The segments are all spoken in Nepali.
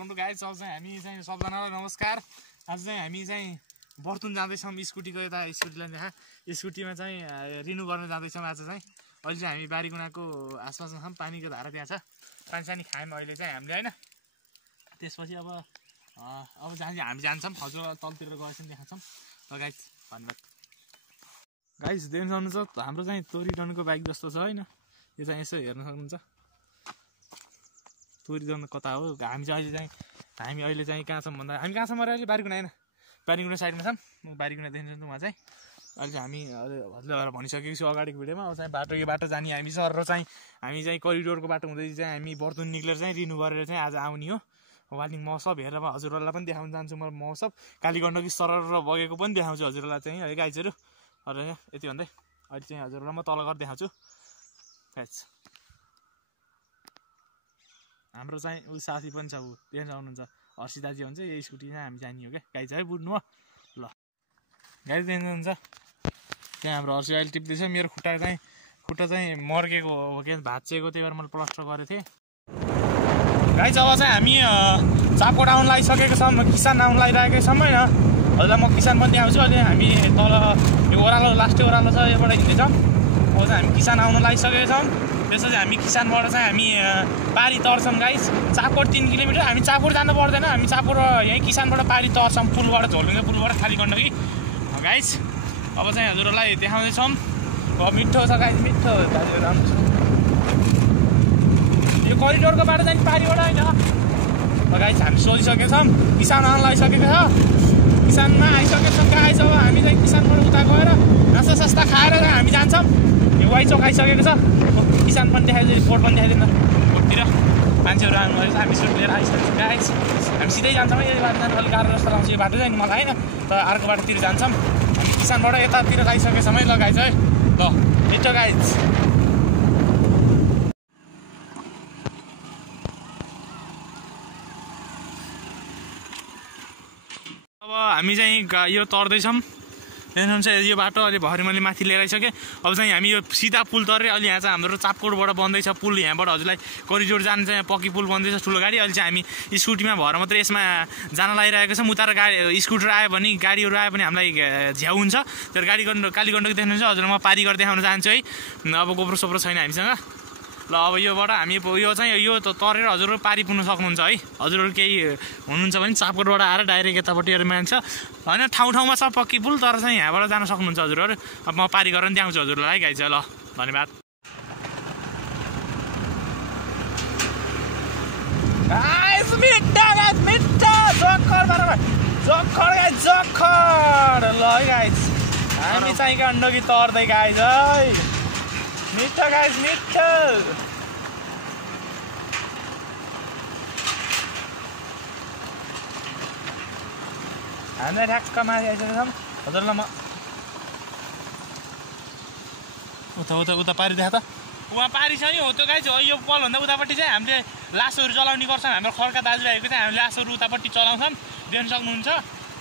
Welcome to guys. अब चाहिँ हामी चाहिँ सबजनालाई नमस्कार। आज चाहिँ हामी चाहिँ बर्तुन जाँदैछौँ स्कुटीको यता स्कुटीलाई देखा स्कुटीमा चाहिँ रिन्यू गर्न जाँदैछौँ। आज चाहिँ अहिले चाहिँ हामी बारीकुनाको आसपासमा छौँ। पानीको धारा त्यहाँ छ, पानी सानी खायौँ अहिले चाहिँ हामीले होइन। त्यसपछि अब जहाँ चाहिँ हामी जान्छौँ हजुर तलतिर गएछौँ देखाउँछौँ ल गाइज। धन्यवाद गाइज। देख्न सक्नुहुन्छ हाम्रो चाहिँ तोरीडनको बाइक जस्तो छ होइन। यो चाहिँ यसो हेर्न सक्नुहुन्छ तोरीडन कता हो। हामी अहिले चाहिँ कहाँ छौँ भन्दा हामी कहाँ छौँ अहिले बारीकुना होइन, बारीकुना साइडमा छौँ। म बारीकुना देख्नु उहाँ चाहिँ अहिले चाहिँ हामी हजुरलाई भनिसकेको छु अगाडिको भिडियोमा। अब चाहिँ बाटो यो बाटो जाने हामी सर र चाहिँ हामी चाहिँ करिडोरको बाटो हुँदै चाहिँ हामी बर्तुन निक्लेर चाहिँ रिन्यू गरेर चाहिँ आज आउने हो। वालिङ महोत्सव हेरेर हजुरहरूलाई पनि देखाउन जान्छु म। महोत्सव कालीगण्डकी सरर बगेको पनि देखाउँछु हजुरलाई चाहिँ है गाइजहरू। अरे यति भन्दै अहिले चाहिँ हजुरलाई म तल गरेर देखाउँछु गाइज। हाम्रो चाहिँ ऊ साथी पनि छ, ऊ देख्न सक्नुहुन्छ हर्षिताजी हुन्छ। यही स्कुटीमा हामी जाने हो क्या गाइज है, बुझ्नु हो ल गाइज। देख्नुहुन्छ त्यहाँ हाम्रो हर्षि अहिले टिप्दैछ। मेरो खुट्टा चाहिँ मर्केको हो क्या, भाँचिएको, त्यही भएर मैले प्लास्टर गरेको थिएँ गाइज। अब चाहिँ हामी चापकोट आउनु लागिसकेको छौँ, किसान आउनु लागिरहेको छौँ होइन। हजुरलाई म किसान पनि देखाउँछु। अहिले हामी तल यो ओह्रालो लास्टै ओह्रालो छ, योबाट हिँड्दैछौँ। अब चाहिँ हामी किसान आउनु लागिसकेको छौँ। त्यसपछि हामी किसानबाट चाहिँ हामी पारी तर्छौँ गाइज। चापकोट 3 किलोमिटर, हामी चापकोट जानु पर्दैन। हामी चापकोट यहीँ किसानबाट पारी तर्छौँ, पुलबाट झोलुङ्गे पुलबाट कालीगण्डकी गाइज। अब चाहिँ हजुरहरूलाई देखाउँदैछौँ। अब मिठो छ गाइज, मिठो राम्रो छ। यो करिडोरको बाटो चाहिँ पारीबाट होइन गाइज। हामी सोधिसकेका छौँ, किसान आउनु लागिसकेको छ। किसानमा आइसकेको छौँ गाइज। अब हामी चाहिँ किसानबाट उता गएर नास्ता सास्ता खाएर हामी जान्छौँ। यो वाइ चौक आइसकेको छ। किसान पनि देखाइदिनु, बोर्ड पनि देखाइदिनु बोर्डतिर मान्छेहरू आउनुभयो। हामी सुट लिएर आइसकेको छ गाइज। हामी सिधै जान्छौँ। यो बाटो जानु अलिक गाह्रो जस्तो लाग्छ, यो बाटो चाहिँ मलाई होइन, तर अर्को बाटोतिर जान्छौँ। हामी किसानबाट यतातिर आइसकेको छौँ है ल गाइज है। ल मिठो गाइज। अब हामी चाहिँ यो तर्दैछौँ। हेर्नुहुन्छ यो बाटो अहिले भरि मैले माथि लिएर आइसकेँ। अब चाहिँ हामी यो सिधा पुल तरेर अहिले यहाँ चाहिँ हाम्रो चापकोटबाट बन्दैछ पुल। यहाँबाट हजुरलाई करिडोर जाने चाहिँ पक्की पुल बन्दैछ ठुलो गाडी। अहिले चाहिँ हामी स्कुटीमा भएर मात्रै यसमा जान लागिरहेको छौँ। उता गाडी स्कुटर आयो भने गाडीहरू आयो भने हामीलाई झ्याउ हुन्छ। तर कालीगण्डकी देख्नुहुन्छ हजुर। म पारी गरेर देखाउन चाहन्छु है। अब गोब्रो सोब्रो छैन हामीसँग ल। अब योबाट हामी यो चाहिँ यो तरेर हजुरहरू पारी पुग्न सक्नुहुन्छ है। हजुरहरू केही हुनुहुन्छ भने चापकोटबाट आएर डाइरेक्ट यतापट्टि मान्छ होइन। ठाउँमा छ पक्की पुल, तर चाहिँ यहाँबाट जान सक्नुहुन्छ हजुरहरू। अब म पारी गरेर देखाउँछु हजुरहरूलाई है गाइज। ल धन्यवाद ल गाइज। हामी चाहिँ गण्डकी तर्दै गाइज है। मिठो गाइज मिठो। हामीलाई ठ्याक्क माथि आइसकेको छौँ हजुरलाई। म उता पारी देखा त, उहाँ पारी छ नि हो त्यो गाइज। यो पलभन्दा उतापट्टि चाहिँ हामीले लासोहरू चलाउने गर्छौँ। हाम्रो खड्का दाजुभाइको चाहिँ हामीले लासोहरू उतापट्टि चलाउँछौँ, देख्न सक्नुहुन्छ।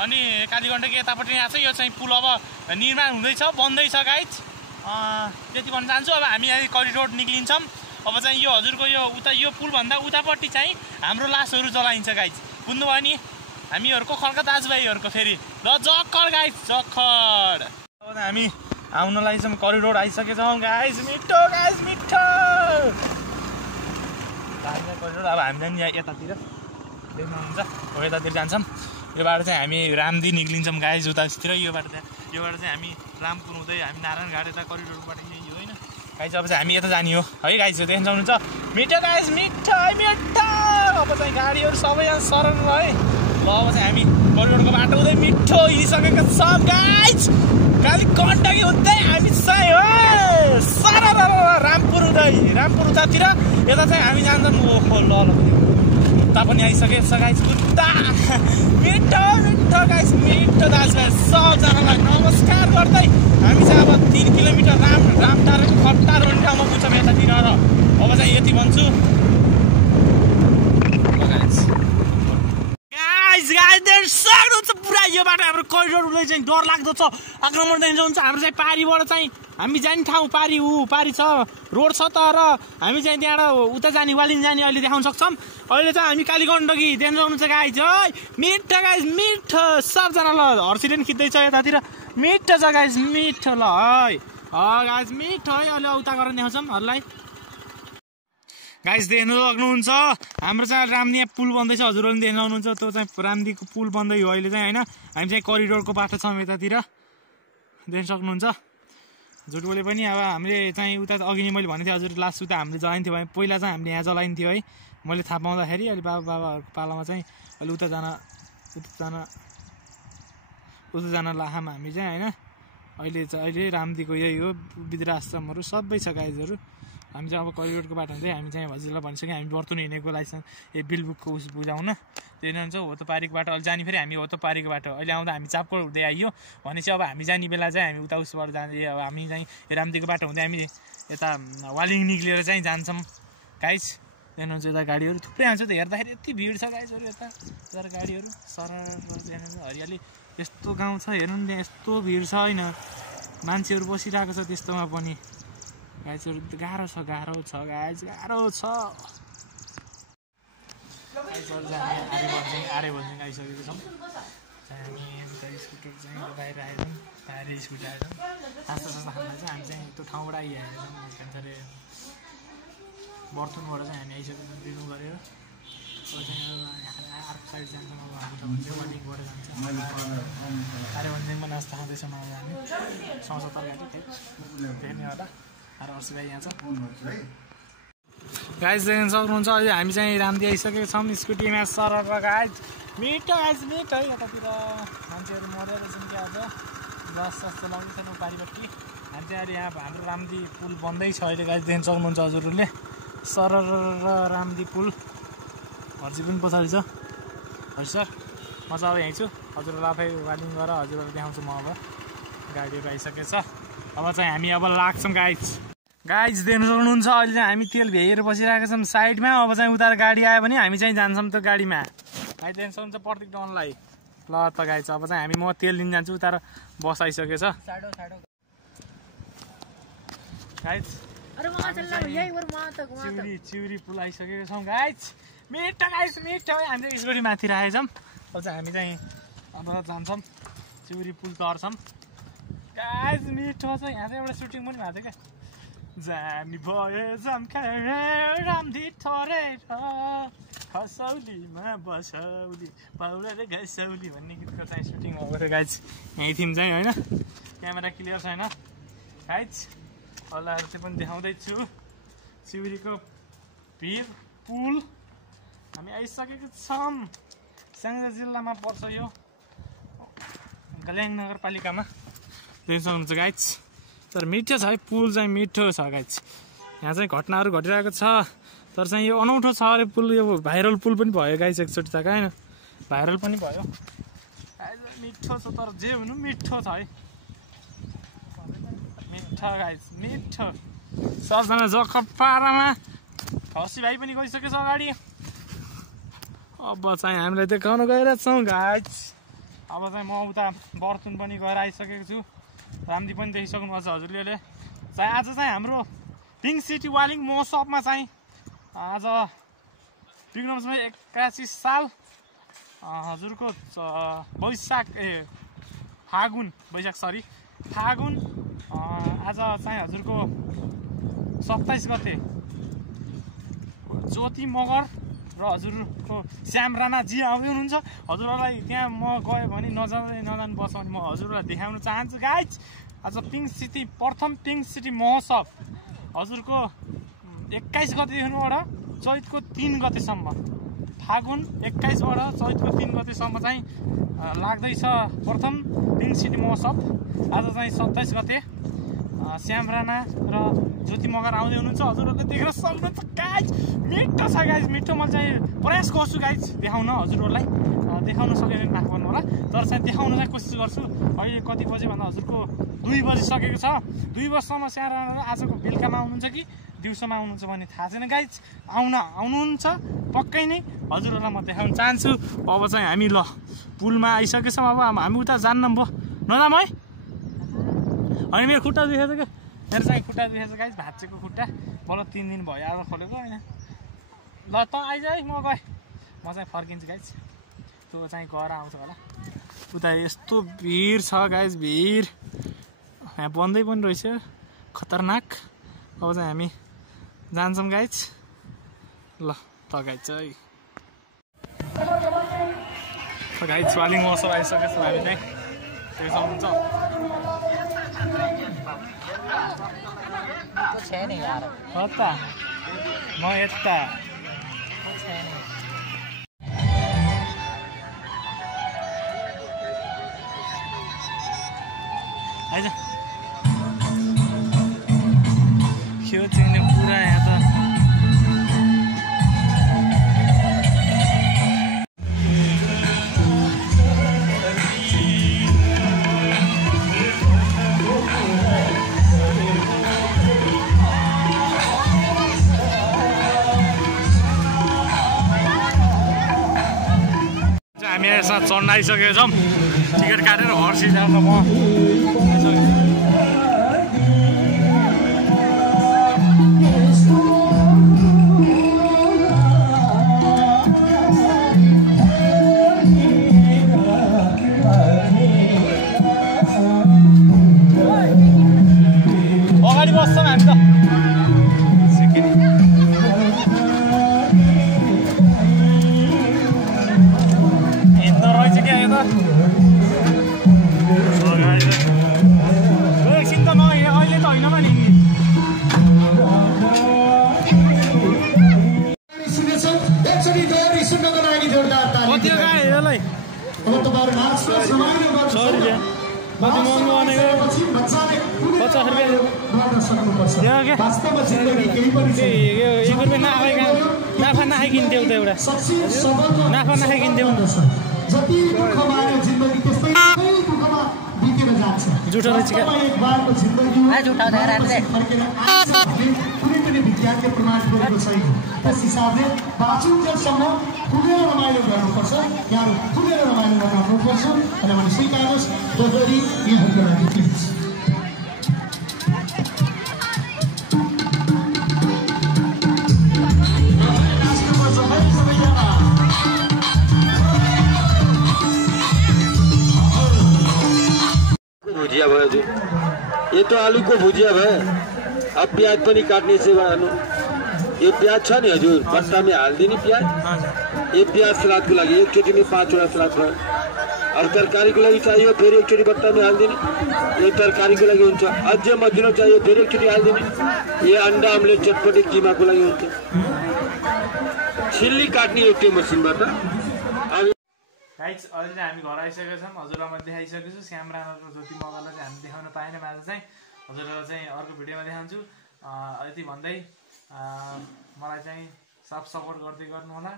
अनि कालीगण्डकी यतापट्टि यहाँ चाहिँ यो चाहिँ पुल अब निर्माण हुँदैछ, बन्दैछ गाइज। त्यति भन्न चाहन्छु। अब हामी यहाँ करिडोर निक्लिन्छौँ। अब चाहिँ यो हजुरको यो उता यो पुलभन्दा उतापट्टि चाहिँ हाम्रो लासहरू जलाइन्छ गाइज, बुझ्नुभयो नि। हामीहरूको खड्का दाजुभाइहरूको फेरि ल जक्खड गाइज जक्खड। अब हामी आउन लागिछौँ, करिडोर आइसकेको छौँ गाइज। मिठो गाइज मिठो करिडोर। अब हामी जाने यतातिर देख्नुहुन्छ हो, यतातिर जान्छौँ। यो बाटो चाहिँ हामी रामदी निक्लिन्छौँ गाइज उतातिर। यो बाटो चाहिँ हामी रामपुर हुँदै हामी नारायणघाट यता करिडोरबाट यही हो होइन गाइज। अब चाहिँ हामी यता जाने हो है गाइज। देख्न सक्नुहुन्छ मिठो गाइज मिठो मिठो। अब चाहिँ गाडीहरू सबै यहाँ सरल है। ल अब चाहिँ हामी करिडोरको बाटो हुँदै मिठो हिँडिसकेका छौँ गाइज। कालीगण्डकी हुँदै हामी चाहिँ हो सरल रामपुर उतातिर यता चाहिँ हामी जान्छौँ। ओहो ल उता पनि आइसकेको छ गाइज। उता मिठो मिठो गाइज मिठो दाजुभाइ सबजनालाई नमस्कार गर्दै हामी चाहिँ अब 3 किलोमिटर रामटार खट्टा रोड्ने ठाउँमा पुग्छौँ यतातिर। अब चाहिँ यति भन्छु गाइज। गाइज देख्न सक्नुहुन्छ पुरा यो बाटो हाम्रो करिडोरले चाहिँ डर लाग्दो छ आक्रमण हुन्छ हाम्रो चाहिँ पारीबाट चाहिँ हामी जाने ठाउँ पारी छ रोड छ तर हामी चाहिँ त्यहाँबाट उता जाने वालिङ जाने अहिले देखाउन सक्छौँ अहिले चाहिँ हामी कालीगण्डकी देख्न सक्नुहुन्छ गाइज है मिठो गाइज मिठो सबजना ल हर्षीले पनि खिच्दैछ यतातिर मिठो छ गाइज मिठो ल है गाइज मिठो है अहिले उता गरेर देखाउँछौँ हजुरलाई गाइज देख्नु सक्नुहुन्छ हाम्रो चाहिँ रामदिया पुल बन्दैछ हजुरहरूले देख्न सक्नुहुन्छ त्यो चाहिँ रामदीको पुल बन्दै हो अहिले चाहिँ होइन हामी चाहिँ करिडोरको बाटो छौँ यतातिर देख्न सक्नुहुन्छ झुटबोले पनि अब हामीले चाहिँ उता अघि नै मैले भनेको थिएँ हजुर लास्ट उता हामीले जलाइन्थ्यो भने पहिला चाहिँ हामीले यहाँ जलाइन्थ्यो है मैले थाहा पाउँदाखेरि अहिले बाबाहरूको पालामा चाहिँ अहिले उता जान लाहामा हामी चाहिँ होइन अहिले रामदीको यही हो वृद्धाश्रमहरू सबै छ गाइजहरू हामी चाहिँ अब करिडोरको बाटो चाहिँ हामी चाहिँ हजुरलाई भनिसक्यौँ हामी बर्तुन हिँडेको लाइसेन्स बिलबुकको उस बुझाउन त्यो हुन्छ हो त पारीको बाटो अहिले जाने फेरि हामी हो त पारीको बाटो अहिले आउँदा हामी चापकोट हुँदै आइयो भनेपछि अब हामी जाने बेला चाहिँ हामी उता उसबाट जाने अब हामी चाहिँ रामदीको बाटो हुँदै हामी यता वालिङ निक्लिएर चाहिँ जान्छौँ गाइज हेर्नुहुन्छ यता गाडीहरू थुप्रै आउँछ त हेर्दाखेरि यति भिड छ गाइजहरू यता गाडीहरू सरर हरियाली यस्तो गाउँ छ हेर्नु नि यस्तो भिड छ होइन मान्छेहरू बसिरहेको छ त्यस्तोमा पनि गाइजहरू गाह्रो छ गाइज गाह्रो छ गाइजहरू चाहिँ आरे बज्ने आइसकेको छौँ हामी स्कुटर चाहिँ बाहिर आएछौँ बाहिर स्कुटर आएछौँ आस्ता खाँदा चाहिँ हामी चाहिँ त्यो ठाउँबाट आइहालेको छौँ के अरे बर्थुनबाट चाहिँ हामी आइसकेको छौँ रिन्यू गरेर अर्को साइड जान्छौँ अब हाम्रो वालिङबाट जान्छ आरे भन्ज्याङमा नास्ता खाँदैछौँ अब हामी समोसा तरकारी हेर्ने होला गाइज देख्न सक्नुहुन्छ अहिले हामी चाहिँ रामदी आइसकेको छौँ स्कुटीमा सरर गाइज मिठो गाइज मिठो है यतातिर मान्छेहरू मरेर छन् क्या आज बस जस्तो लाग्दैछ पारिपट्टि हामी चाहिँ अहिले यहाँ हाम्रो रामदी पुल बन्दैछ अहिले गाइज देख्न सक्नुहुन्छ हजुरहरूले सरर रामदी पुल हर्जी पनि पछाडि छ हजुर सर म चाहिँ अब यहीँ छु हजुरहरूलाई आफै वालिङ गरेर हजुरहरू देखाउँछु म अब गाडीहरू आइसकेको छ अब चाहिँ हामी अब लाग्छौँ गाइज देख्न सक्नुहुन्छ अहिले चाहिँ हामी तेल भ्याइएर बसिरहेको छौँ साइडमा अब चाहिँ उता गाडी आयो भने हामी चाहिँ जान्छौँ त्यो गाडीमा गाइज देख्न सक्नुहुन्छ प्रत्येक डनलाई ल त गाइज अब चाहिँ हामी म तेल लिन जान्छु उता बस आइसकेको छ गाइज चिउरी पुल आइसकेको छौँ गाइज मिठो गाइज मिठो है हामी चाहिँ स्कुटी माथि राखेछौँ अब चाहिँ हामी चाहिँ अब जान्छौँ चिउरी पुल तर्छौँ गाइज मिठो छ यहाँ चाहिँ एउटा सुटिङ पनि भएको थियो क्या जानी भयो जम्काएर रामदी ठरेर खसौलीमा बसौली पाउडर घसौली भन्ने गीतको चाहिँ सुटिङ भएको थियो गाइज यहीँ थियौँ चाहिँ होइन क्यामेरा क्लियर छैन गाइज अरूलाई चाहिँ पनि देखाउँदैछु चिउरीको भिर पुल हामी आइसकेको छौँ स्याङ्जा जिल्लामा पर्छ यो गल्याङ नगरपालिकामा देख्न सक्नुहुन्छ गाइज तर मिठो छ है पुल चाहिँ मिठो छ गाइज यहाँ चाहिँ घटनाहरू घटिरहेको छ तर चाहिँ यो अनौठो छ अरे पुल यो भाइरल पुल पनि भयो गाइज एकचोटि त होइन भाइरल पनि भयो मिठो छ तर जे हुनु मिठो छ है मिठो गाइज मिठो सबजना जकट पारामा हसी भाइ पनि गइसकेको छ अगाडि अब चाहिँ हामीलाई देखाउन गइरहेछौँ गाइज अब चाहिँ म उता बर्थुन पनि गएर आइसकेको छु रामदी पनि देखिसक्नुपर्छ हजुरले चाहिँ आज चाहिँ हाम्रो पिङ्क सिटी वालिङ महोत्सवमा चाहिँ आज विक्रम 81 साल हजुरको फागुन आज चाहिँ हजुरको 27 गते ज्योति मगर र हजुरको श्याम राणाजी आउँदै हुनुहुन्छ हजुरहरूलाई त्यहाँ म गयो भने नजानुपर्छ भने म हजुरहरूलाई देखाउन चाहन्छु गाइज आज प्रथम पिङ्क सिटी महोत्सव हजुरको 21 गतेदेखिबाट चैतको 3 गतेसम्म फागुन 21बाट चैतको 3 गतेसम्म चाहिँ लाग्दैछ प्रथम पिङ्क सिटी महोत्सव आज चाहिँ 27 गते श्याम राणा र ज्योति मगर आउँदै हुनुहुन्छ हजुरहरूले देख्न सक्नुहुन्छ गाइज मिठो छ गाइज मिठो म चाहिँ प्रयास गर्छु गाइज देखाउन हजुरहरूलाई देखाउन सक्यो भने माफ गर्नु होला तर चाहिँ देखाउन चाहिँ कोसिस गर्छु अहिले कति बजे भन्दा हजुरको 2 बजिसकेको छ 2 बजीसम्म श्याम राणा आजको बेलुकामा आउनुहुन्छ कि दिउँसोमा आउनुहुन्छ भने थाहा छैन गाइज आउनुहुन्छ पक्कै नै हजुरहरूलाई म देखाउन चाहन्छु। अब चाहिँ हामी ल पुलमा आइसकेछौँ। अब हामी उता जान्नौँ भयो नजाम है अनि मेरो खुट्टा दुखेछ क्या मेरो चाहिँ खुट्टा दुखेछ गाइज भाँचेको खुट्टा बल्ल 3 दिन भयो आज खोलेको होइन ल त आइज है म गएँ म चाहिँ फर्किन्छु गाइज त्यो चाहिँ गएर आउँछ होला उता यस्तो भिड छ गाइज भिड यहाँ बन्दै पनि रहेछ खतरनाक अब चाहिँ हामी जान्छौँ गाइज ल त गाइज है गाइज वालिङ मौसम आइसकेछ हामी चाहिँ त्यसो हुन्छ कता म यता आइज के हो तिमीले पुरा यहाँ त हामी यसमा चढ्न आइसकेका छौँ टिकट काटेर हर्सी जान्छ म अगाडि बस्छौँ हामी त नाफा नखाइकिन्थ्यौ त एउटा नाफा नखाइकिन्थ्यौ जुठो रहेछ भुजिया भयो हजुर यो त आलुको भुजिया भयो अब प्याज पनि काट्ने सेवा हाल्नु यो प्याज छ नि हजुर बट्टामै हालिदिने प्याज यो प्याज सलादको लागि एकचोटि में 5वटा सलाद भयो अब तरकारीको लागि चाहियो फेरि एकचोटि बट्टामै हालिदिने यो तरकारीको लागि हुन्छ अझै मजिलो चाहियो फेरि एकचोटि हालिदिने यो अन्डा आमलेट चटपटे किमाको लागि हुन्छ छिल्ली काट्ने एउटै मसिनबाट गाइज अहिले चाहिँ हामी घर आइसकेका छौँ हजुरलाई मैले देखाइसकेको छु श्याम राणा र ज्योति मगरलाई चाहिँ हामी देखाउन पाएन आज चाहिँ हजुरलाई चाहिँ अर्को भिडियोमा देखाउँछु यति भन्दै मलाई चाहिँ सपोर्ट गर्दै गर्नु होला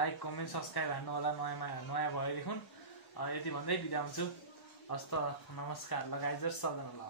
लाइक कमेन्ट सब्सक्राइब हान्नु होला नयाँ भएदेखि यति भन्दै बिदा हुन्छु हस्त नमस्कार लगाइजर सदन ल